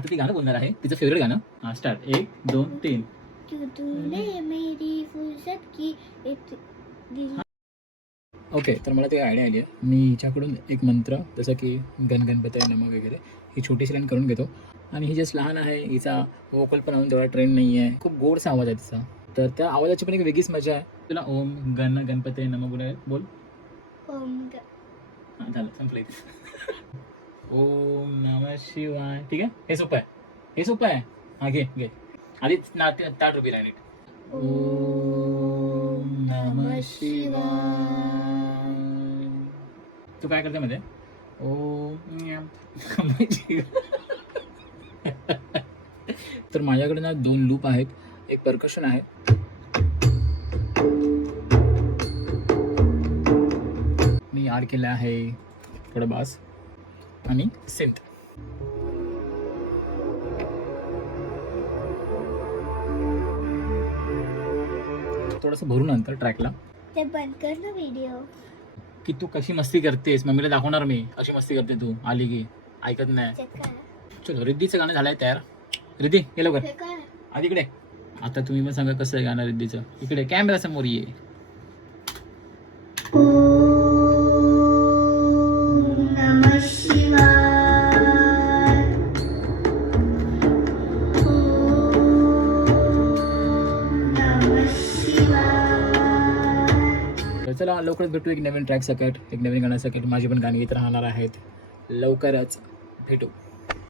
आता ती गाणं बोलणार आहे, तिचं फेवरेट गाणं. हा स्टार्ट. 1 2 3. ओके, तर मला ती आयडिया आली आहे. मी हिच्याकडून एक मंत्र जसं की गण गणपती नमः वगैरे ही छोटीशी लाईन करून घेतो. आणि ही जस्ट लहान आहे, हिचा वोकल पण अजून तेवढा ट्रेंड नाही आहे, खूप गोडसा आवाज आहे तिचा, तर त्या आवाजाची पण एक वेगळीच मजा आहे. तुला ओम गण गणपती नमः बोल. हां झालं, संपलं इथे. ओम नमः शिवाय. ठीक आहे, हे सोपं आहे. हां घे आधी ताट उभी राहा नीट. ओम नमः शिवाय. तू काय करते मध्ये? ओम. तर माझ्याकडे ना 2 लूप आहेत, एक परकशन आहे. मी ॲड केलं आहे थोडं बास आणि सिंथ. थोडंसं भरून नंतर ट्रॅकला ते बंद कर ना व्हिडिओ. की तू कशी मस्ती करतेस, मम्मीला दाखवणार मी कशी मस्ती करते तू. आली की ऐकत नाही. चलो, रिद्धीचं गाणं झालंय तयार. रिद्धी ये लवकर आधी इकडे. आता तुम्ही पण सांगा कसं आहे गाणं रिद्धीचं. इकडे कॅमेरा समोर ये. नमः शिवाय. नमः शिवाय. तर चला लवकरच भेटू एक नवीन ट्रॅक सकट, एक नवीन गाणं सकट. माझी पण गाणी येत राहणार आहेत. लवकरच भेटू.